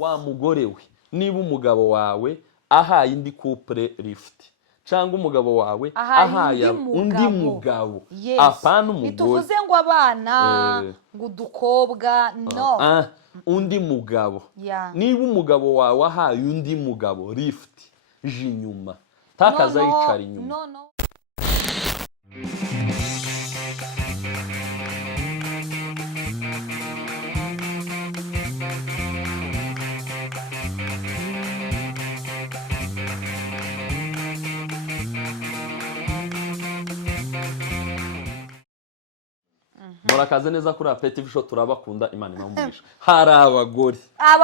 wa mugore we niba umugabo wawe ahaye indi couple lift cyangwa umugabo wawe ahaye undi mugabo apana umugore bituvuze ngo abana ngo udukobwa no undi mugabo niba umugabo wawe ahaye undi mugabo lift je inyuma takaza yicara inyuma no murakaze neza kuri Apeti Show turabakunda Imana imamugisha hari abagore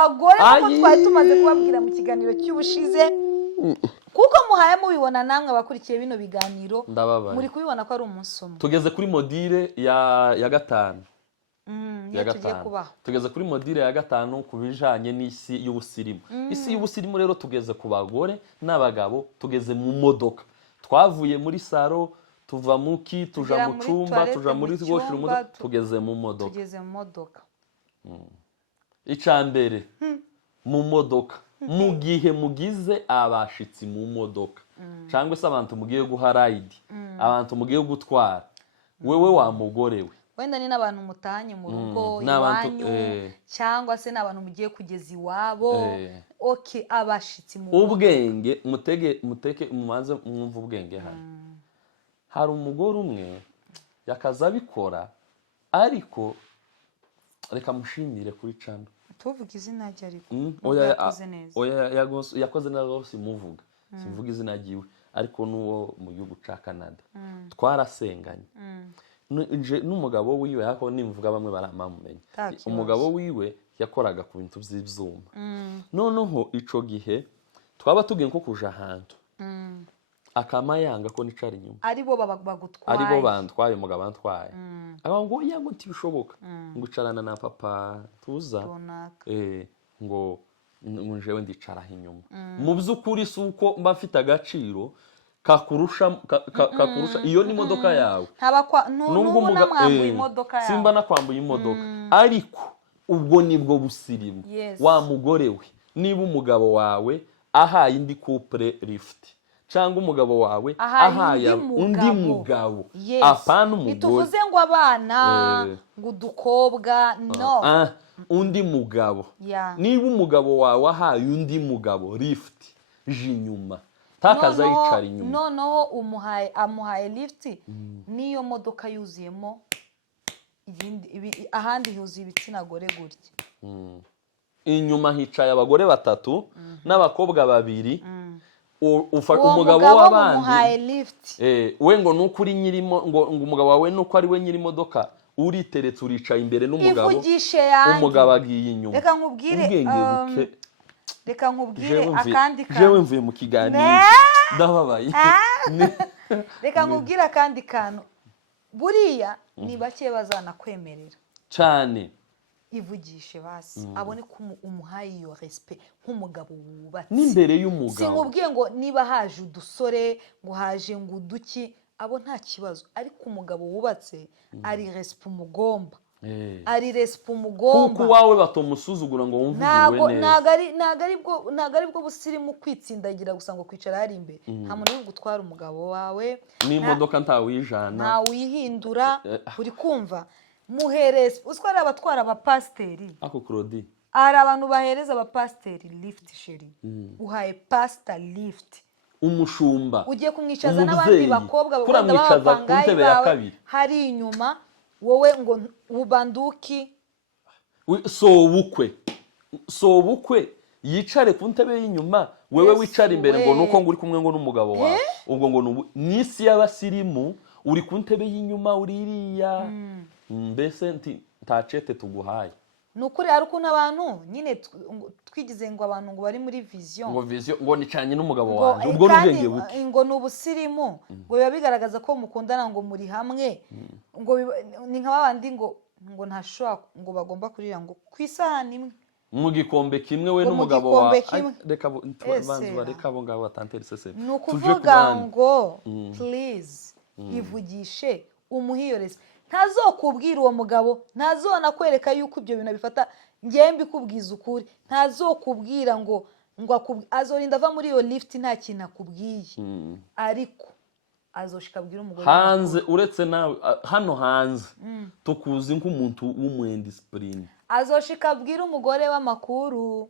kuko twari tumaze kubabwira mu kiganiro cy'ubushize kuko muhaye mubibona namwe abakurikiye bino biganiro muri kubibona ko ari umunsi umwe tugeze kuri modire ya gatanu tugeze kuri modire ya gatanu kubijanye n'isi y'ubusirimu isi y'ubusirimu rero tugeze ku bagore n'abagabo tugeze mu modoka twavuye muri saro tuva muki tuja mu cumba tuja muri washroom tugeze mu modoka icambere mu modoka mu gihe mugize abashitsi mu modoka cyangwa se abantu mugiye guha ride abantu mugiye gutwara wewe wa mugore we wenda ni nabantu mutanye mu rugo iwanyu cyangwa se nabantu mugiye kugeza iwabo abashitsi mu ubwenge muteke mumanze mwumva ubwenge hano hari umugore umwe yakaza bikora ariko reka mushimire kuri channel tuvuga izina rye ariko yakoze neza rwose muvuga sivuga izina ryiwe ariko nuwo mu gihugu ca Canada twarasenganye n'umugabo wiwe yako nimvuga bamwe baramamumenya umugabo wiwe yakoraga ku bintu by'ivyuma noneho ico gihe twaba tugiye nko kuja ahantu akamayanga ko nicara inyuma aribo bagutwaye aribo bantwaye umugabo bantwaye ngo yango ntibishoboka ngo icarana na papa tuza ngo njewe ndicara inyuma mu by'ukuri suko mba mfite agaciro kakurusha iyo ni imodoka yawe nubwo namwambuye imodoka yawe simba nakwambuye imodoka ariko ubwo nibwo busirimu wa mugore we niba umugabo wawe ahaye indi couple lift cyangwa umugabo wawe ahaye undi mugabo apana umugore bituvuze ngo abana ngo udukobwa no undi mugabo niba umugabo wawe ahaye undi mugabo lift je inyuma takaza yicara inyuma noneho amuhaye lift niyo modoka yuzuyemo ahandi yuzuye ibitsina gore gutya inyuma hicaye abagore batatu n'abakobwa babiri umugabo w'abandi we ngo nuko uri nyirimo ngo umugabo wawe nuko ari we nyiri modoka uriteretse uricaye imbere n'umugabo umugabo agiye inyuma reka nkubwire akandi kantu jewe mvuye mu kiganiro ndababaye reka nkubwire akandi kantu buriya ni bake bazanakwemerera cyane ivugishe basi abone ko umuhaye iyo respect nk'umugabo wubatse n'imbere y'umugabo sinkubwiye ngo niba haje udusore ngo haje ngo uduki abo nta kibazo ariko umugabo wubatse ari respect umugomba ari respect umugomba kuko wawe batomusuzugura ngo wumviwe neza ntago ari bwo busirimu kwitsindagira gusa ngo kwicara hari imbere nta muntu uri gutwara umugabo wawe n'imodoka ntawijana ntawihindura uri kumva muhereze uswara abatwara abapasteri ako Claudie ari abantu bahereza abapasteri lift sheri uhaye pastor lift umushumba ugiye kumwicaza n'abandi bakobwa bakunda bapangaye bawe hari inyuma wowe ngo ubanduki sobukwe yicare ku ntebe y'inyuma wewe wicara imbere ngo nuko nguri kumwe ngo n'umugabo wawe ubwo ngo nisi y'abasirimu uri ku ntebe y'inyuma uririya mbese ntacete tuguhaye nukuri ari ukuntu abantu nyine twigize ngo abantu ngo bari muri vision ngo nicanye n'umugabo wawe ubwo n'ubwenge buke ngo n'ubusirimu ngo biba bigaragaza ko mukundana ngo muri hamwe ngo ni nka babandi ngo ntashobora ngo bagomba kurira ngo ku isahani imwe mu gikombe kimwe we n'umugabo wawe reka abo ngabo batantere seseme ni ukuvuga ngo please ivugishe umuhiyoreze ntazokubwira uwo mugabo ntazona kwereka yuko ibyo bintu bifata ngewe mbikubwiza ukuri ntazokubwira ngo azorinda ava muri iyo lift nta kintu akubwiye ariko azoshika abwira umugore hanze uretse nawe hano hanze tukuzi nk'umuntu w'umwendisipurine azoshika abwira umugore w'amakuru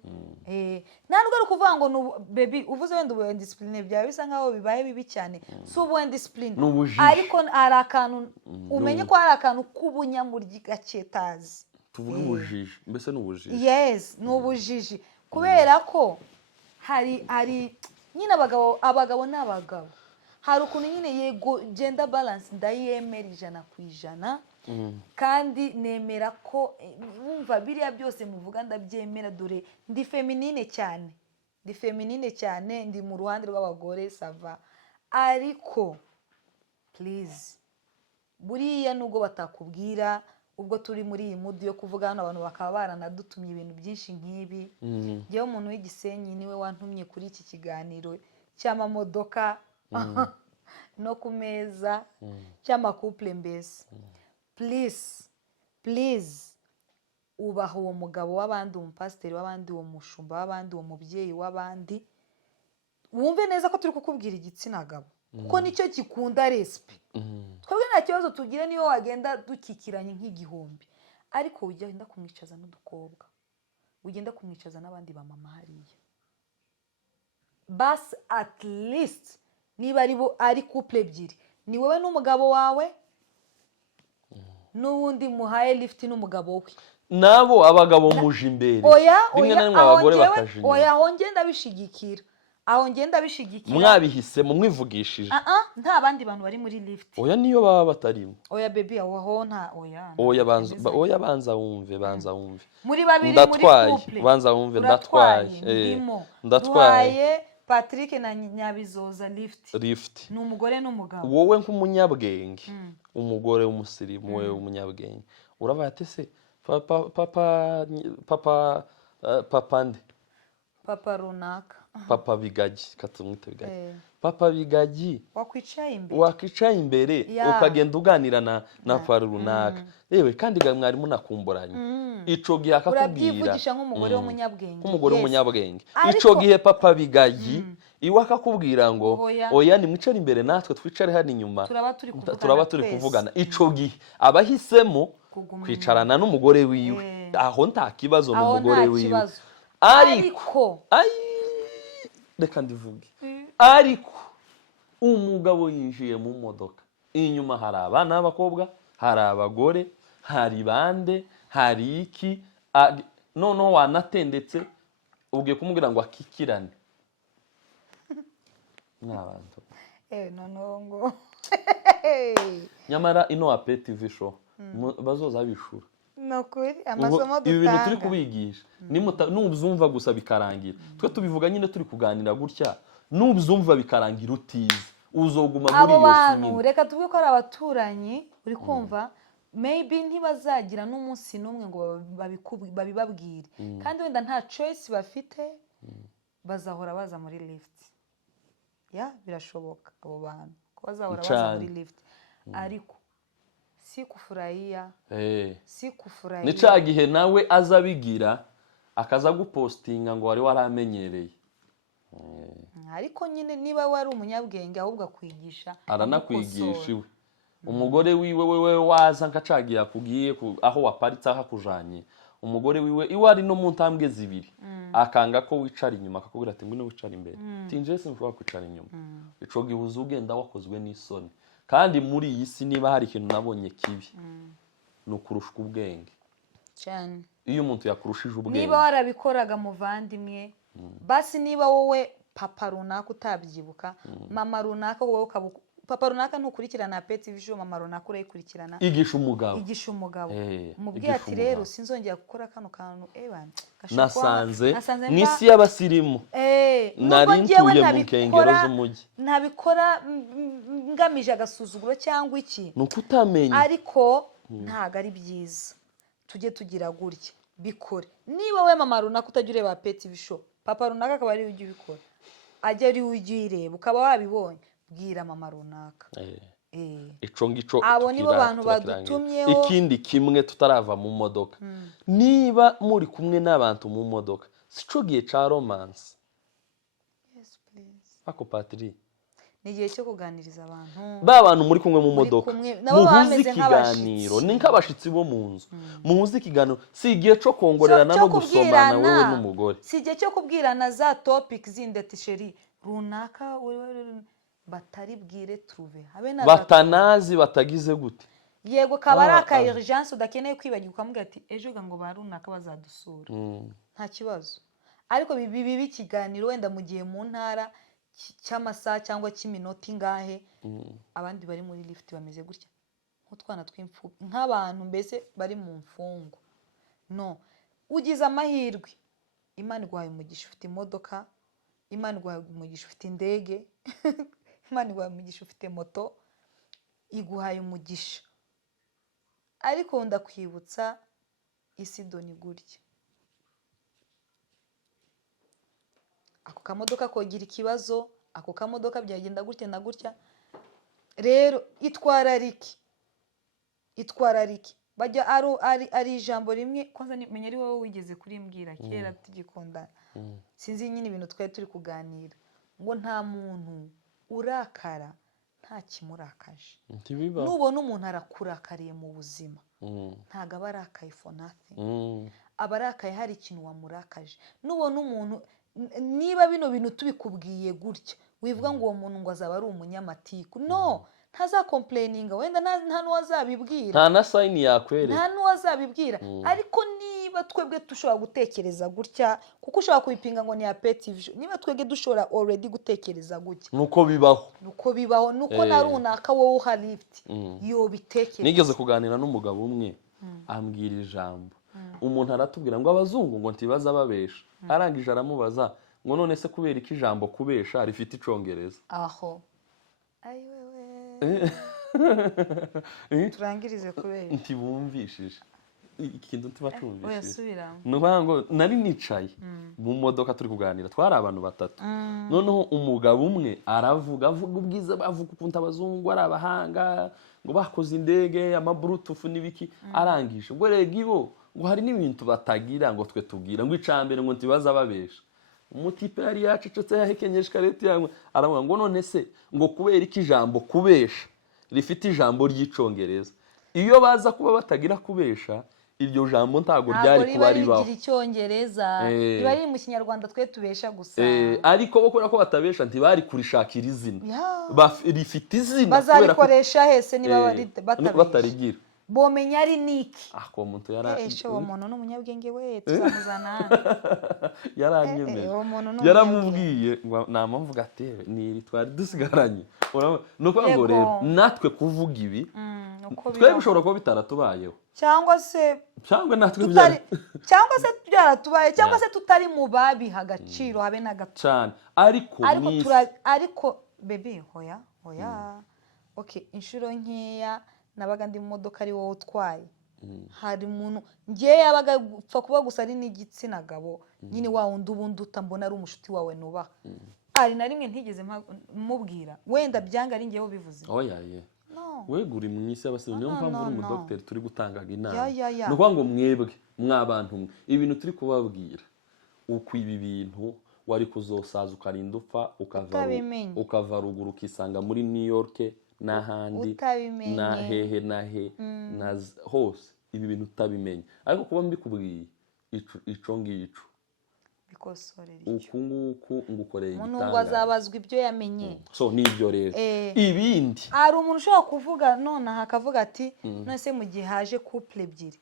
nta nubwo ari ukuvuga ngo baby uvuze wenda ubuwendisipurine byawe bisa nkaho bibaye bibi cyane si ubuwendisipurine ariko hari akantu umenye ko hari akantu k'ubunyamuryi gaketazi tuvuge ubujiji mbese ni ubujiji yes ni ubujiji kubera ko hari nyine abagabo n'abagabo hari ukuntu nyine yego gender balance ndayemera 100%, kandi nemera ko wumva biriya byose muvuga ndabyemera dore ndi feminine cyane ndi mu ruhande rw'abagore sava ariko please buriya nubwo batakubwira ubwo turi muri iyi mood yo kuvuga hano abantu bakaba baranadutumye ibintu byinshi nk'ibi ngewe umuntu w'Igisenyi niwe wantumye kuri iki kiganiro cy'amamodoka no ku meza cy'amakouple mbese please ubaha uwo mugabo w'abandi umupasiteri w'abandi uwo mushumba w'abandi uwo mubyeyi w'abandi wumve neza ko turi kukubwira igitsina gabo kuko nicyo gikunda respect twebwe nta kibazo tugire niyo wagenda dukikiranye nk'igihumbi ariko ugenda kumwicaza n'udukobwa ugenda kumwicaza n'abandi ba mama hariya bas at least niba ari couple ebyiri ni wowe n'umugabo wawe n'uwundi muhaye lift n'umugabo we nabo abagabo muje imbere rimwe na rimwe abagore bakaje oya aho ngenda bishigikira mwabihisemo mwivugishije nta bandi bantu bari muri lift oya niyo baba batarimo oya baby aho nta oya banza wumve muri babiri muri couple banza wumve ndatwaye Patrick na Nyabizoza lift ni umugore n'umugabo wowe nk'umunyabwenge umugore w'umusirimu we umunyabwenge urabaye ate se papa nde papa runaka papa Bigagi katumwite Bigagi papa Bigagi wakwicaye imbere ukagenda uganira na papa runaka yewe kandi mwari munakumburanye ico gihe akakubwira urabyivugisha nk'umugore w'umunyabwenge ico gihe papa Bigagi iwe akakubwira ngo oya ni mwicare imbere natwe twicare hano inyuma turaba turi kuvugana ico gihe abahisemo kwicarana n'umugore wiwe aho nta kibazo n'umugore wiwe ariko reka ndivuge ariko umugabo yinjiye mu modoka inyuma hari abana b'abakobwa hari abagore hari bande hari iki noneho wanatendetse ugiye kumubwira ngo akikirane n'abantu noneho ngo nyamara ino wa PTV show bazoza bishura nokuri amasomo dutanga ibi bintu turi kubigisha nubyumva gusa bikarangira twe tubivuga nyine turi kuganira gutya nubyumva bikarangira utize uzoguma muri iyo bantu reka tuvuge ko ari abaturanyi uri kumva maybe ntibazagira n'umunsi n'umwe ngo babibabwire kandi wenda nta choice bafite bazahora baza muri lift birashoboka abo bantu ko bazahora baza muri lift ariko si kufurahia ni cya gihe nawe azabigira akaza gupostinga ngo wari waramenyereye ariko nyine niba wari umunyabwenge ahubwo akwigisha aranakwigisha iwe umugore wiwe waza nkacagiye akugiye aho waparitse aho akujanye umugore wiwe iwe ari no mu ntambwe zibiri akanga ko wicara inyuma akakubwira ati ngwino wicara imbere tinje sinshobora kwicara inyuma ico gihuza ugenda wakozwe n'isoni kandi muri iyi si niba hari ikintu nabonye kibi ni ukurushwa ubwenge cyane iyo umuntu yakurushije ubwenge niba warabikoraga muvandimwe basi niba wowe papa runaka utabyibuka mama runaka wowe papa runaka ntukurikirana PTV show mama runaka urayikurikirana igisha umugabo mubwiye ati rero sinzongera gukora kano kantu nasanze mwisi y'abasirimu nari ntuye mu nkengero z'umujyi ntabikora ngamije agasuzuguro cyangwa iki nukutamenya ariko ntago ari byiza tujye tugira gutya bikore niba we mama runaka utajya ureba PTV show papa runaka akaba ari ujye ubikora ajya ari ujye uyireba ukaba wabibonye bwira mama runaka ico ngico abo nibo bantu badutumyeho. ikindi kimwe tutarava mu modoka, niba muri kumwe n'abantu mu modoka sico gihe ca romance. Yes please. Ako Patri, ni igihe cyo kuganiriza abantu, ba bantu muri kumwe mu modoka nabo muhuze bameze ikiganiro, ni nk'abashitsi bo mu nzu, muhuze ikiganiro, si igihe cyo kongorerana no gusomana wewe n'umugore, si igihe cyo kubwirana za topic zindi ati sheri runaka batari bwire trouver habe na batanazi batagize gute. Yego kaba ari aka urgence udakeneye kwibagirwa ukamubwira ati ejo ngo barunaka bazadusura, nta kibazo. Ariko bibi ikiganiro wenda mu gihe mu ntara cy'amasaha cyangwa cy'iminota ingahe, abandi bari muri lift bameze gutya nk'utwana tw'imfu, nk'abantu mbese bari mu mfungo. No, ugize amahirwe, Imana iguhaye umugisha ufite imodoka, Imana iguhaye umugisha ufite indege, Imana iguhaye umugisha ufite moto, iguhaye umugisha. Ariko ndakwibutsa isi doni gutya, ako kamodoka kogira ikibazo, ako kamodoka byagenda gutya na gutya. Rero itwarariki bajya ari ijambo rimwe kwanza menya ari wowe wigeze kurimbwira kera tugikundana, sinzi nyine ibintu twari turi kuganira, ngo nta muntu urakara nta kimurakaje. Nubona umuntu arakurakariye mu buzima, ntago aba arakaye for nothing, aba arakaye hari ikintu wamurakaje. Nubona umuntu, niba bino bintu tubikubwiye gutya wivuga ngo uwo muntu ngo azaba ari umunyamatiku, no, ntaza complaininga, wenda nta nuwazabibwira, nta na sign yakwereka, nta nuwazabibwira. Ariko niba twebwe dushobora gutekereza gutya, kuko ushobora kubipinga ngo ni ya petivision, niba twebwe dushobora already gutekereza gutya, nuko bibaho, nuko na runaka wowe uharifite yo bitekereza. Nigeze kuganira n'umugabo umwe ambwira ijambo, umuntu aratubwira ngo abazungu ngo ntibaza babesha, arangije aramubaza ngo none se kubera iki ijambo kubesha rifite icongereza? Aho ayiwewe turangirize kubera ntibumvishije ikintu ntibacumvishije. Oyasubiramo. Nukuvuga ngo nari nicaye mu modoka turi kuganira, twari abantu batatu, noneho umugabo umwe avuga ubwiza, bavuga ukuntu abazungu ari abahanga, ngo bakoze indege, amabluetooth n'ibiki, arangije ngo rega ibo ngo hari n'ibintu batagira ngo twe tubwira, ngo icambere ngo ntibaza babesha. Umutipe yari yacecetse yahekenyeje kareti yangu, aravuga ngo none se ngo kubera iki ijambo kubesha rifite ijambo ry'icongereza? Iyo baza kuba batagira kubesha, iryo jambo ntago ryari kuba ribaho. Rigira icyongereza, riba riri mu kinyarwanda twe tubesha gusa. Ariko bo kubera ko batabesha ntibari kurishakira izina, rifite izina, bazarikoresha hese niba batarigira, bomenya ari niki. Ako muntu yara uwo muntu n'umunyabwenge we tuzamuzana yaranyemeye, yaramubwiye ngo namvuga ati ni twari dusigaranye. Nuko ngo rero natwe kuvuga ibi twe bishobora kuba bitaratubayeho, cyangwa se byaratubaye, cyangwa se tutari mu babiha agaciro habe na gato cyane. Ariko bebe hoya okay, inshuro nkeya nabaga ndi mu modoka ari wowe utwaye, hari umuntu ngiye yabaga gupfa kuba gusa ari n'igitsina gabo nyine wa wundi ubundi utambona ari umushuti wawe nubaha, ari na rimwe ntigeze mubwira, wenda byanga ari ngewe bivuze. Oya weguri mu isi y'abasore, niyo mpamvu uri umudokiteri turi gutangaga inama. Ni ukuvuga ngo mwebwe mwabantu ibintu turi kubabwira, uko ibi bintu wari kuzosaza ukarinda upfa ukava ruguru ukisanga muri New York n'ahandi na hehe na hose, ibi bintu utabimenya. Ariko kuba mbikubwiye ico ngico uku nguku ngukoreye igitanga, umuntu azabazwa ibyo yamenye. So nibyo rero ibindi ari umuntu ushobora kuvuga none hakavuga ati none se mu gihe haje couple ebyiri,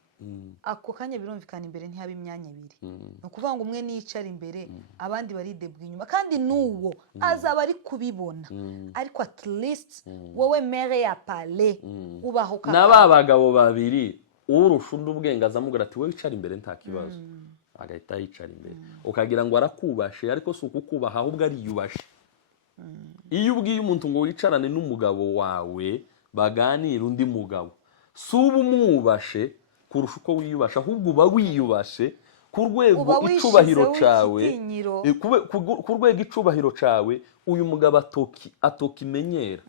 ako kanya birumvikana imbere ntihaba imyanya ibiri, no kuvuga ngo umwe nicara imbere abandi baridebwa inyuma, kandi nuwo azaba ari kubibona. Ariko at least wowe mere ya parler ubaho n'aba bagabo babiri, urusha undi ubwenge azamubwira ati wowe icara imbere nta kibazo, agahita yicara imbere, ukagira ngo arakubashe, ariko si ukukubaha ahubwo ariyubashe. Iyo ubwiye umuntu ngo wicarane n'umugabo wawe baganira undi mugabo, si uba umwubashe kurusha uko wiyubasha, ahubwo uba wiyubashe ku rwego icubahiro cawe, ku rwego icubahiro cawe uyu mugabo atoka imenyera.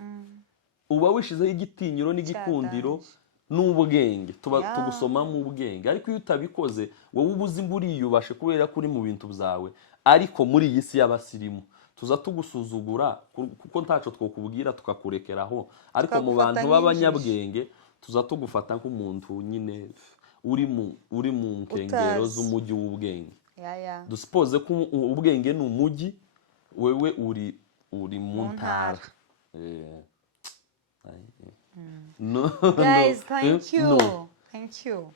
uba wishizeho igitinyiro n'igikundiro n'ubwenge tugusomamo ubwenge. Ariko iyo utabikoze wowe uba uzi ngo uriyubashe kubera ko uri mu bintu byawe, ariko muri iyi si y'abasirimu tuza tugusuzugura kuko ntaco twokubwira tukakurekeraho, ariko mu bantu b'abanyabwenge tuza tugufata nk'umuntu nyine uri mu nkengero z'umujyi w'ubwenge. Dusipoze ko ubwenge ni umujyi, wewe uri mu ntara. Guys, thank you.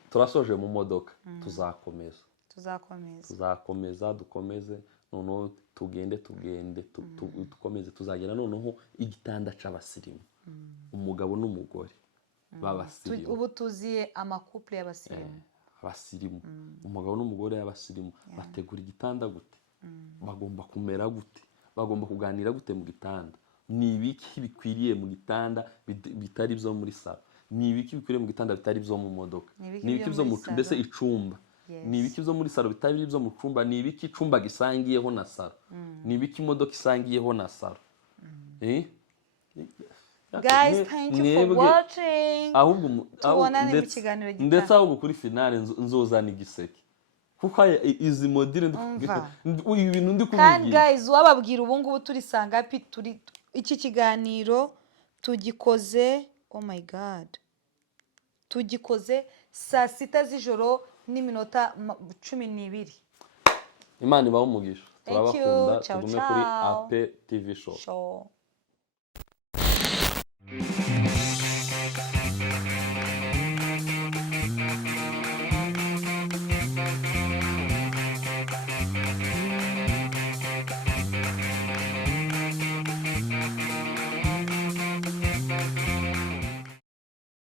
Turasoje mu modoka, tuzakomeza dukomeze, noneho tugende dukomeze, tuzagera noneho igitanda c'abasirimu, umugabo n'umugore b'abasirimu. Ubu tuziye amakouple y'abasirimu, abasirimu, umugabo n'umugore y'abasirimu bategura igitanda gute, bagomba kumera gute, bagomba kuganira gute mu gitanda, ni ibiki bikwiriye mu gitanda bitari byo muri salo, ni ibiki bikwiriye mu gitanda bitari byo mu modoka, ni ibiki byo mbese icumba, ni ibiki byo muri salo bitari byo mu cumba, ni ibiki icumba gisangiyeho na salo, ni ibiki imodoka isangiyeho na salo. Guys, thank you for watching. Tubonane mu kiganiro gitaha. Ndetse ahubwo kuri finale nzozana igiseke, kuko izi modire ibintu ndi kubigira. Kandi guys, wababwira ubu ngubu turi sangapi, iki kiganiro tugikoze, oh my god, tugikoze saa 6 z'ijoro n'iminota 12. Imana ibaho umugisha, turabakunda, tugume kuri AP TV show.